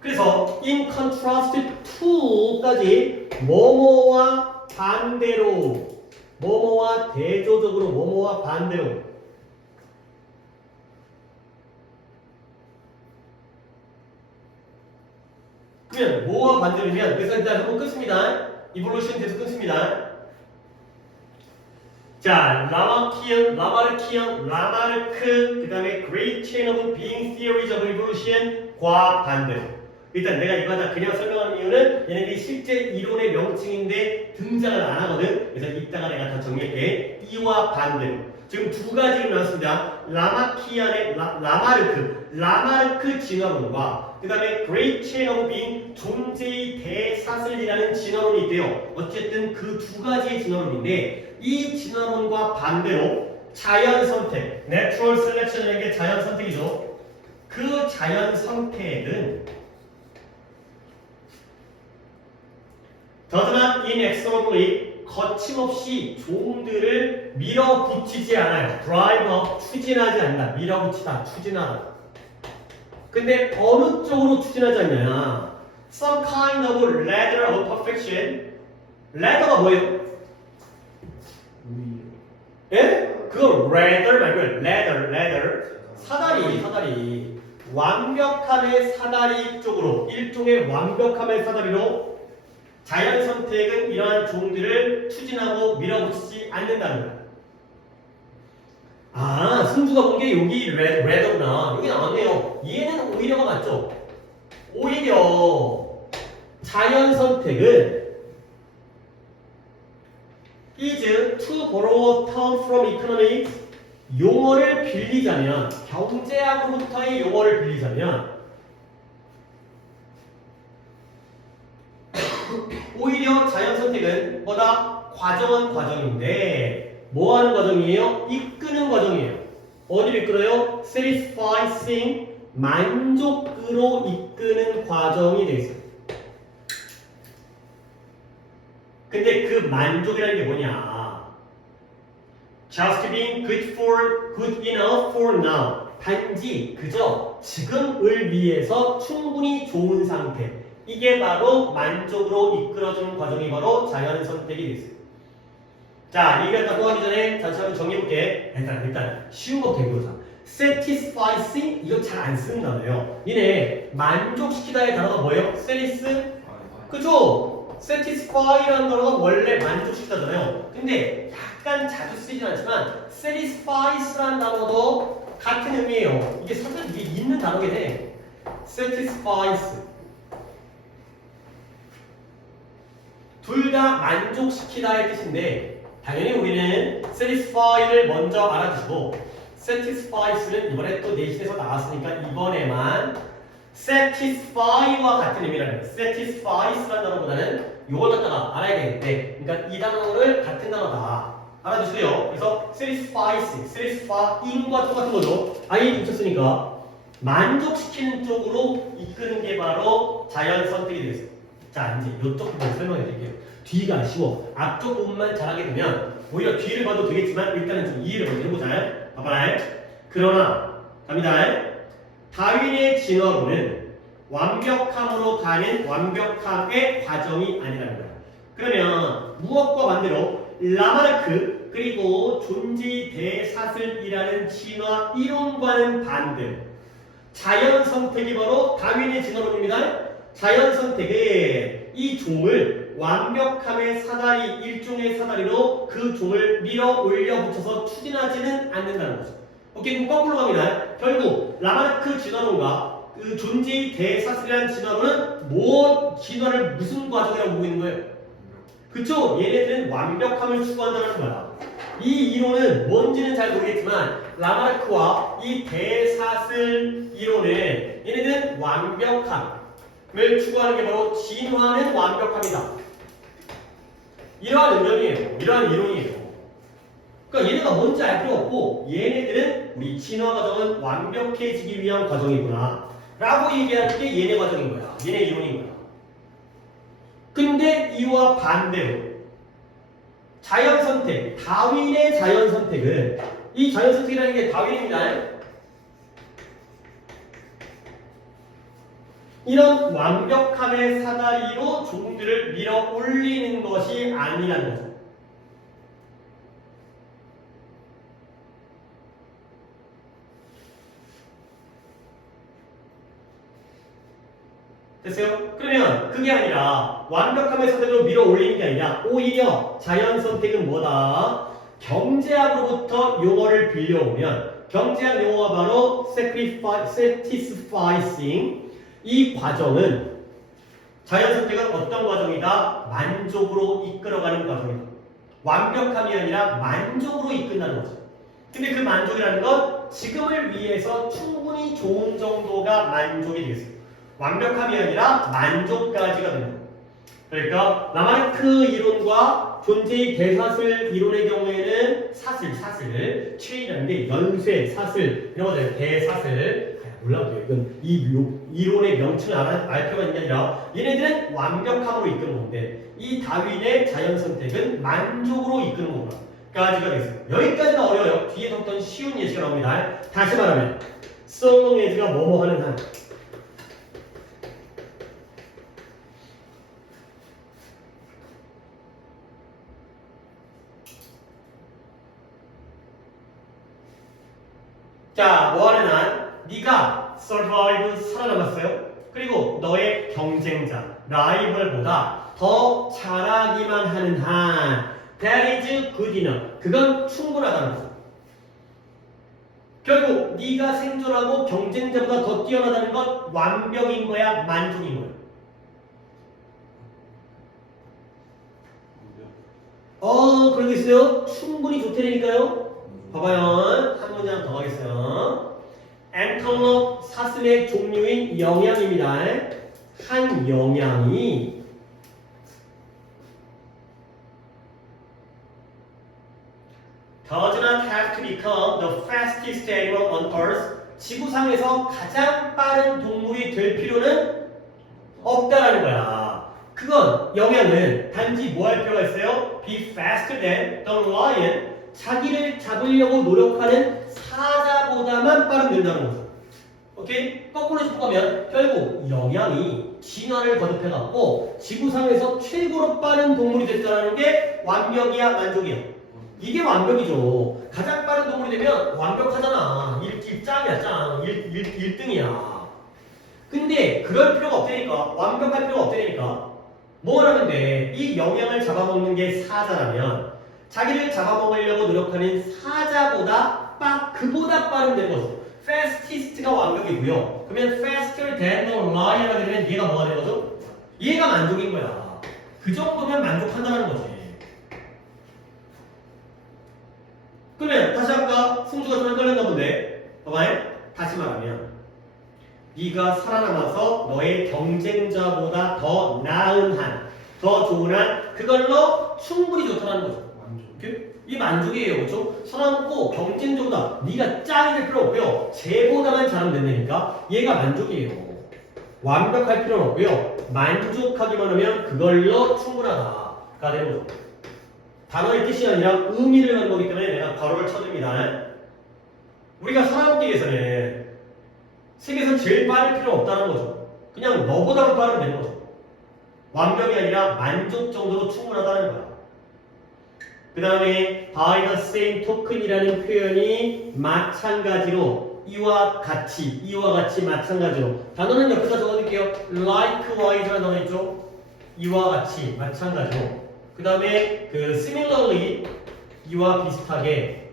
그래서 in contrast to까지 뭐뭐와 반대로 뭐뭐와 대조적으로 뭐뭐와 반대로. 그러면 뭐와 반대로면 그래서 일단 한번 끊습니다. 이볼루션 돼서 끊습니다. 자, 라마르키안, 라마르크, 그 다음에 Great Chain of Being Theories of Evolution과 반대로. 일단 내가 이거 다 그냥 설명하는 이유는 얘네들이 실제 이론의 명칭인데 등장을 안 하거든. 그래서 이따가 내가 다 정리할게. 이와 반대로. 지금 두 가지로 나왔습니다. 라마키안의 라마르크 진화론과 그 다음에 Great Chain of Being 존재의 대사슬이라는 진화론이 있대요. 어쨌든 그 두 가지의 진화론인데 이 진화론과 반대로 자연 선택, Natural Selection이라는 게 자연 선택이죠. 그 자연 선택은 does not inexorably 거침없이 종들을 밀어붙이지 않아요. drive up, 추진하지 않는다. 밀어붙이다, 추진하다. 근데 어느 쪽으로 추진하지 않냐? some kind of ladder of perfection. ladder가 뭐예요? 예? 그거 ladder 말고요. ladder. 사다리. 완벽함의 사다리 쪽으로, 일종의 완벽함의 사다리로 자연 선택은 이러한 종들을 추진하고 밀어붙이지 않는다는 거야. 아, 승주가 본 게 여기 레더구나. 여기 나왔네요. 얘는 오히려가 맞죠? 오히려 자연 선택은 is to borrow a term from economics. 용어를 빌리자면, 경제학으로부터의 용어를 빌리자면 오히려 자연 선택은 뭐다? 과정은 과정인데 뭐 하는 과정이에요? 이끄는 과정이에요. 어디를 이끌어요? satisfying, 만족으로 이끄는 과정이 되어 있어요. 근데 그 만족이라는 게 뭐냐? just being good enough for now. 단지 그저 지금을 위해서 충분히 좋은 상태. 이게 바로 만족으로 이끌어주는 과정이 바로 자연 선택이 됐어요. 자, 얘기가 또 하기 전에 다시 한번 정리해볼게. 일단 쉬운 거 대구로자. satisfying 이거 잘 안 쓰는 단어예요. 얘네 만족시키다의 단어가 뭐예요? 그죠? satisfy라는 단어가 원래 만족시키다잖아요. 근데 약간 자주 쓰이진 않지만 satisfies라는 단어도 같은 의미예요. 이게 사실 이게 있는 단어긴 해. satisfies. 둘 다 만족시키다의 뜻인데 당연히 우리는 satisfy를 먼저 알아두시고 satisfies는 이번에 또 내신에서 나왔으니까 이번에만 satisfy와 같은 의미라는 거예요. satisfies라는 단어보다는 이걸 갖다가 알아야 되겠는데 그러니까 이 단어를 같은 단어다 알아두세요. 그래서 satisfying과 똑같은 거죠. I 붙였으니까 만족시키는 쪽으로 이끄는 게 바로 자연 선택이 되겠어요. 자, 이제 이쪽 부분 설명해 드릴게요. 뒤가 쉬워. 앞쪽 부분만 잘하게 되면 오히려 뒤를 봐도 되겠지만 일단은 좀 이해를 먼저 해보자. 봐봐라. 그러나 갑니다. 다윈의 진화론은 완벽함으로 가는 완벽함의 과정이 아니라는 거야. 그러면 무엇과 반대로 라마르크 그리고 존재의 대사슬이라는 진화 이론과는 반대로 자연 선택이 바로 다윈의 진화론입니다. 자연 선택은 이 종을 완벽함의 사다리, 일종의 사다리로 그 종을 밀어 올려 붙여서 추진하지는 않는다는 거죠. 오케이, 그럼 거꾸로 갑니다. 결국 라마르크 진화론과 그 존재의 대사슬이라는 진화론은 진화를 무슨 과정이라고 보고 있는 거예요? 그쵸? 얘네들은 완벽함을 추구한다는 거야. 이 이론은 뭔지는 잘 모르겠지만 라마르크와 이 대사슬 이론은 얘네들은 완벽함을 추구하는 게 바로 진화는 완벽합니다. 이러한 의견이에요. 이러한 이론이에요. 그러니까 얘네가 뭔지 알 필요 없고 얘네들은 우리 진화 과정은 완벽해지기 위한 과정이구나 라고 얘기할 때 얘네 과정인 거야. 얘네 이론인 거야. 근데 이와 반대로 자연 선택, 다윈의 자연 선택은 이 자연 선택이라는 게 다윈입니다. 이런 완벽함의 사다리로 종들을 밀어 올리는 것이 아니라는 거죠. 됐어요? 그러면 그게 아니라 완벽함의 선택으로 밀어 올리는 게 아니라 오히려 자연 선택은 뭐다? 경제학으로부터 용어를 빌려오면 경제학 용어가 바로 satisficing 이 과정은 자연 선택은 어떤 과정이다? 만족으로 이끌어가는 과정이다. 완벽함이 아니라 만족으로 이끈다는 거죠. 근데 그 만족이라는 건 지금을 위해서 충분히 좋은 정도가 만족이 되겠어요. 완벽함이 아니라 만족까지가 됩니다. 그러니까 라마르크 이론과 존재의 대사슬 이론의 경우에는 사슬, 체이라는 게 연쇄, 사슬 이런 거잖아요. 대사슬. 몰라도 이건 이 이론의 명칭을 알 필요가 있는 게 아니라 얘네들은 완벽함으로 이끄는 건데 이 다윈의 자연 선택은 만족으로 이끄는 거구나. 까지가 되겠어요. 여기까지는 어려워요. 뒤에 어떤 쉬운 예시가 나옵니다. 다시 말하면 so long as가 뭐뭐 하는 한 자, 뭐하는 한 네가 survive 살아남았어요. 그리고 너의 경쟁자 라이벌보다 더 잘하기만 하는 한 that is good enough. 그건 충분하다는 거. 결국 네가 생존하고 경쟁자보다 더 뛰어나다는 건 완벽인 거야, 만족인 거야. 그러겠어요? 충분히 좋다니까요. 봐봐요. 한 문장 더 하겠어요. 앵컬럽 사슴의 종류인 영양입니다. 한 영양이 does not have to become the fastest animal on earth. 지구상에서 가장 빠른 동물이 될 필요는 없다라는 거야. 그건 영양은 단지 뭐 할 필요가 있어요? Be faster than the lion. 자기를 잡으려고 노력하는 사자보다만 빠르면 된다는 거죠. 오케이? 거꾸로 짚어가면 결국 영양이 진화를 거듭해갖고 지구상에서 최고로 빠른 동물이 됐다는 게 완벽이야, 만족이야? 이게 완벽이죠. 가장 빠른 동물이 되면 완벽하잖아. 1짱이야, 짱. 1등이야. 근데 그럴 필요가 없다니까. 완벽할 필요가 없다니까. 뭘 하면 돼? 이 영양을 잡아먹는 게 사자라면 자기를 잡아먹으려고 노력하는 사자보다 그보다 빠른 되는 거죠. fastest가 완벽이고요. 그러면 faster than the lion이라 되면 얘가 뭐가 되는 거죠? 얘가 만족인 거야. 그 정도면 만족한다는 거지. 그러면 다시 아까 승주가 좀 헷갈렸나 본데 봐봐요. 다시 말하면 네가 살아남아서 너의 경쟁자보다 더 나은 한, 더 좋은 한 그걸로 충분히 좋다는 거죠. 이 만족이에요. 그렇죠? 살아남고 경쟁자보다 네가 짱이 될 필요 없고요. 쟤보다만 잘하면 된다니까 얘가 만족이에요. 완벽할 필요는 없고요. 만족하기만 하면 그걸로 충분하다가 되는 거죠. 단어의 뜻이 아니라 의미를 갖는 거기 때문에 내가 괄호를 쳐줍니다. 우리가 살아남기 위해서는 세계에서 제일 빠를 필요는 없다는 거죠. 그냥 너보다만 빠르면 되는 거죠. 완벽이 아니라 만족 정도로 충분하다는 거야. 그 다음에 by the same token이라는 표현이 마찬가지로 이와 같이 마찬가지로 단어는 옆에다 적어둘게요. likewise라는 단어 있죠? 이와 같이 마찬가지로 그 다음에 그 similarly 이와 비슷하게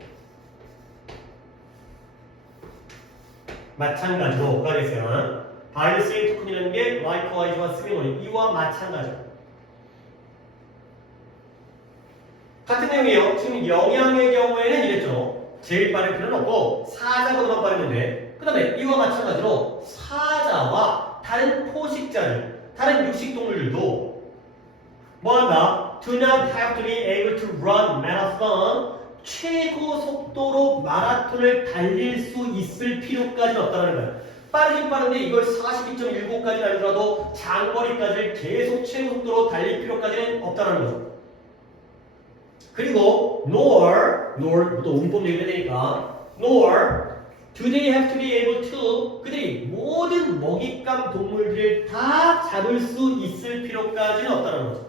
마찬가지로가 됐어요. by the same token이라는 게 likewise와 similarly 이와 마찬가지로 같은 내용이에요. 지금 영양의 경우에는 이랬죠. 제일 빠를 필요는 없고 사자보다만 빠르면 돼. 그 다음에 이와 마찬가지로 사자와 다른 포식자들, 다른 육식동물들도 뭐한다? Do not have to be able to run marathon. 최고 속도로 마라톤을 달릴 수 있을 필요까지는 없다는 거야. 빠르긴 빠른데 이걸 42.19까지는 아니더라도 장거리까지를 계속 최고 속도로 달릴 필요까지는 없다는 거죠. 그리고 nor 또 문법 얘기를 해야 되니까 nor do they have to be able to 그들이 모든 먹잇감 동물들을 다 잡을 수 있을 필요까지는 없다는 거죠.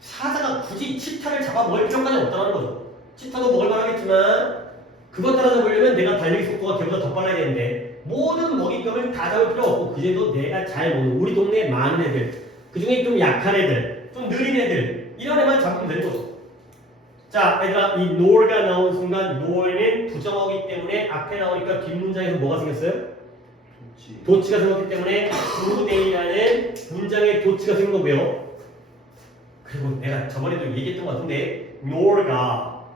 사자가 굳이 치타를 잡아 먹을 필요까지 없다는 거죠. 치타도 먹을 만하겠지만 그것 따라잡으려면 내가 달리기 속도가 걔보다 더 빨라야 되는데 모든 먹잇감을 다 잡을 필요 없고 그제도 내가 잘 먹는 우리 동네에 많은 애들 그 중에 좀 약한 애들 좀 느린 애들 이런 애만 잡으면 되는 거죠. 자 얘들아 이 nor가 나온 순간 nor는 부정어기 때문에 앞에 나오니까 뒷문장에서 뭐가 생겼어요? 도치가 생겼기 때문에 toDay라는 문장에 도치가 생긴 거고요. 그리고 내가 저번에도 얘기했던 것 같은데 nor가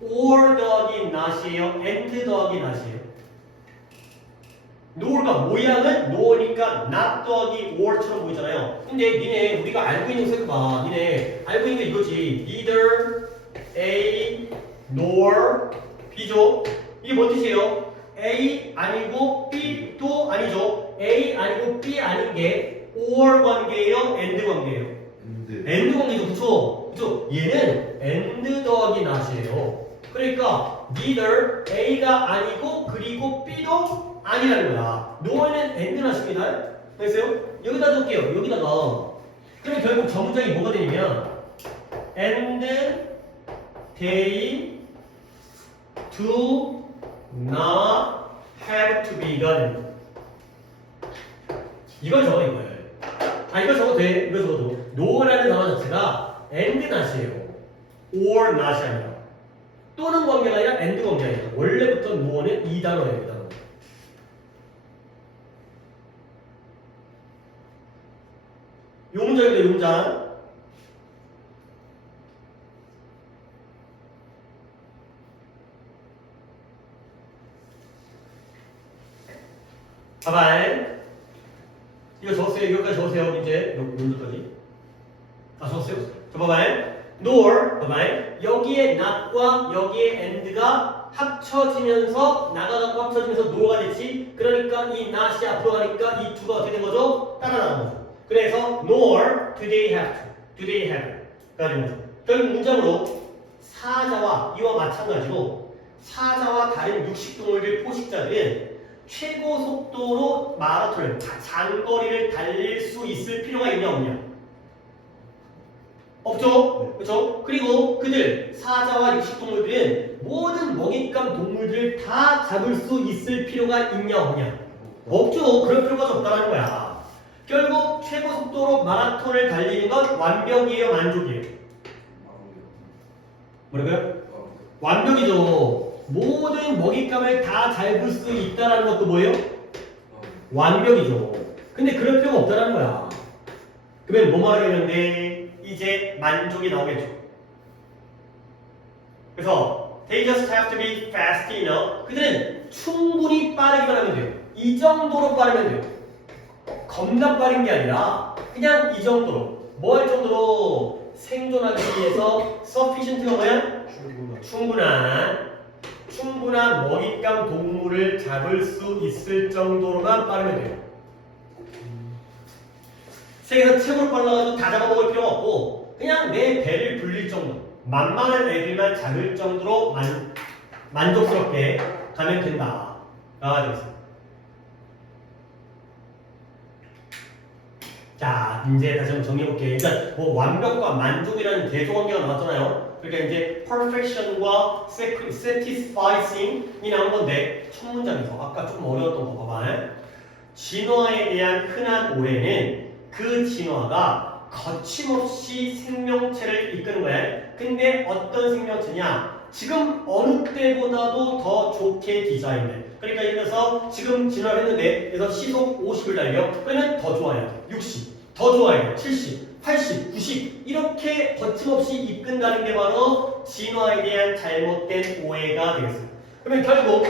or 더하기 not이에요? and 더하기 not이에요? nor가 모양은 no니까 not 더하기 or처럼 보이잖아요. 근데 니네 우리가 알고 있는 거 봐. 니네 알고 있는 게 이거지. neither A nor B죠. 이게 뭔 뜻이에요? A 아니고 B도 아니죠. A 아니고 B 아닌 게 or 관계예요? and 관계예요? and 관계죠. 그쵸? 그쵸? 얘는 and 더하기 not이에요. 그러니까 neither A가 아니고 그리고 B도 아니라는 거야. no는 and not입니다. 됐어요? 여기다 줄게요. 여기다가. 그러면 결국 저 문장이 뭐가 되냐면 and they do not have to be가 됩니다. 이걸 적어 이거예요. 아 이걸 적어도 돼. 이걸 적어도 no라는 단어 자체가 and not이에요. or not이 아니라 또는 관계가 아니라 and 관계가 아니라 원래부터 no는 이 단어예요. 이 단어. 요 문장입니다. 요 문장. 봐봐. 이거 적었어요. 이거까지 적으세요. 이제 여기까지. 다 적었어요? 자, 봐봐. nor, 봐봐. 여기에 not과 여기에 and가 합쳐지면서 나가고 합쳐지면서 no가 됐지. 그러니까 이 not이 앞으로 가니까 이 두가 어떻게 된 거죠? 따라나간 거죠. 그래서 nor do they have to, do they have 가 된 거죠. 결국 문장으로 사자와 이와 마찬가지로 사자와 다른 육식동물들 포식자들은 최고 속도로 마라톤, 장거리를 달릴 수 있을 필요가 있냐 없냐? 없죠? 그렇죠? 그리고 그들 사자와 육식동물들은 모든 먹잇감 동물들을 다 잡을 수 있을 필요가 있냐 없냐? 없죠. 그럴 필요가 없다는 거야. 결국 최고 속도로 마라톤을 달리는 건 완벽이에요, 만족이에요? 뭐라고요? 완벽이죠. 모든 먹잇감을 다 잡을 수 있다는 것도 뭐예요? 완벽이죠. 근데 그럴 필요가 없다는 거야. 그러면 뭐 말하겠는데 이제 만족이 나오겠죠. 그래서 they just have to be fast enough. 그들은 충분히 빠르기만 하면 돼요. 이 정도로 빠르면 돼요. 겁나 빠른 게 아니라 그냥 이 정도로. 뭐 할 정도로? 생존하기 위해서 sufficient가 뭐야? 충분한 먹잇감 동물을 잡을 수 있을 정도로만 빠르면 돼요. 세계에서 최고로 빨라가지고 다 잡아먹을 필요가 없고 그냥 내 배를 불릴 정도 만만한 애들만 잡을 정도로 만족스럽게 가면 된다. 가 되겠습니다. 자, 이제 다시 한번 정리해볼게요. 일단 뭐 완벽과 만족이라는 대조관계가 나왔잖아요. 그러니까 이제 perfection과 satisfying이 나온 건데 첫 문장에서 아까 조금 어려웠던 거 봐봐. 진화에 대한 흔한 오해는 그 진화가 거침없이 생명체를 이끄는 거야. 근데 어떤 생명체냐? 지금 어느 때보다도 더 좋게 디자인해. 그러니까 예를 들어서 지금 진화를 했는데 그래서 시속 50을 달려. 그러면 더 좋아요. 60, 더 좋아요. 70, 80, 90 이렇게 거침없이 이끈다는 게 바로 진화에 대한 잘못된 오해가 되겠습니다. 그러면 결국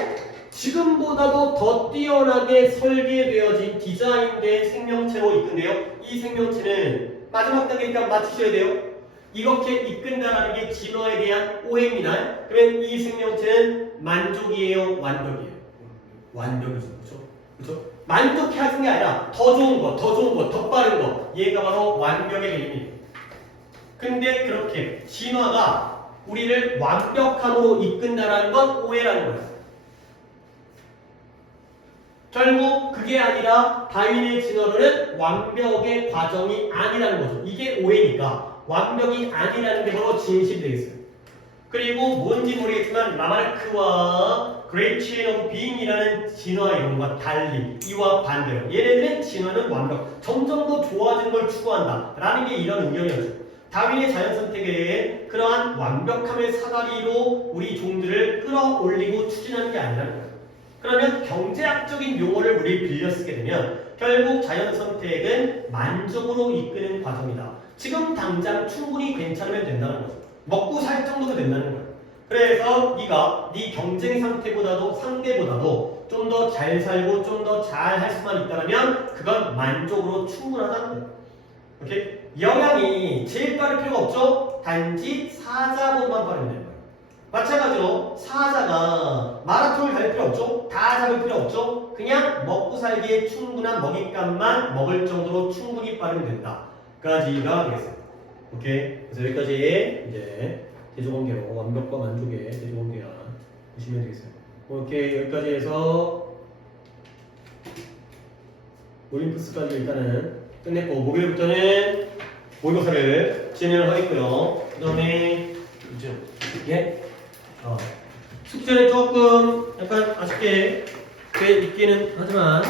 지금보다도 더 뛰어나게 설계되어진 디자인된 생명체로 이끈데요. 이 생명체는 마지막 단계니까 맞추셔야 돼요. 이렇게 이끈다라는 게 진화에 대한 오해입니다. 그러면 이 생명체는 만족이에요, 완벽이에요? 완벽이죠, 그렇죠? 그렇죠? 만족해 하는 게 아니라 더 좋은 거, 더 빠른 거. 얘가 바로 완벽의 개념이에요. 근데 그렇게 진화가 우리를 완벽함으로 이끈다라는 건 오해라는 거예요. 결국 그게 아니라 다윈의 진화론은 완벽의 과정이 아니라는 거죠. 이게 오해니까 완벽이 아니라는 게 바로 진실이 되겠어요. 그리고 뭔지 모르겠지만 라마르크와 Great Chain of Being이라는 진화 이론과 달리 이와 반대로 얘네들은 진화는 완벽, 점점 더 좋아지는 걸 추구한다 라는 게 이런 의견이었죠. 다윈의 자연선택에 그러한 완벽함의 사다리로 우리 종들을 끌어올리고 추진하는 게 아니라는 거예요. 그러면 경제학적인 용어를 우리 빌려 쓰게 되면 결국 자연선택은 만족으로 이끄는 과정이다. 지금 당장 충분히 괜찮으면 된다는 거죠. 먹고 살 정도도 된다는 거예요. 그래서 네가 네 경쟁 상대보다도 좀 더 잘 살고 좀 더 잘 할 수만 있다면 그건 만족으로 충분하다는 거예요. 오케이? 영양이 제일 빠를 필요가 없죠? 단지 사자보다만 빠르면 되는 거예요. 마찬가지로 사자가 마라톤을 달릴 필요 없죠? 다 잡을 필요 없죠? 그냥 먹고 살기에 충분한 먹잇감만 먹을 정도로 충분히 빠르면 된다. 까지가 되겠습니다. 오케이? 그래서 여기까지 이제 대조관계로 완벽과 만족의 대조관계야 보시면 되겠어요. 오케이, 여기까지 해서 올림푸스까지 일단은 끝냈고 목요일부터는 모의고사를 진행을 하겠고요. 그 다음에 예, 숙제는 조금 약간 아쉽게 돼 있기는 하지만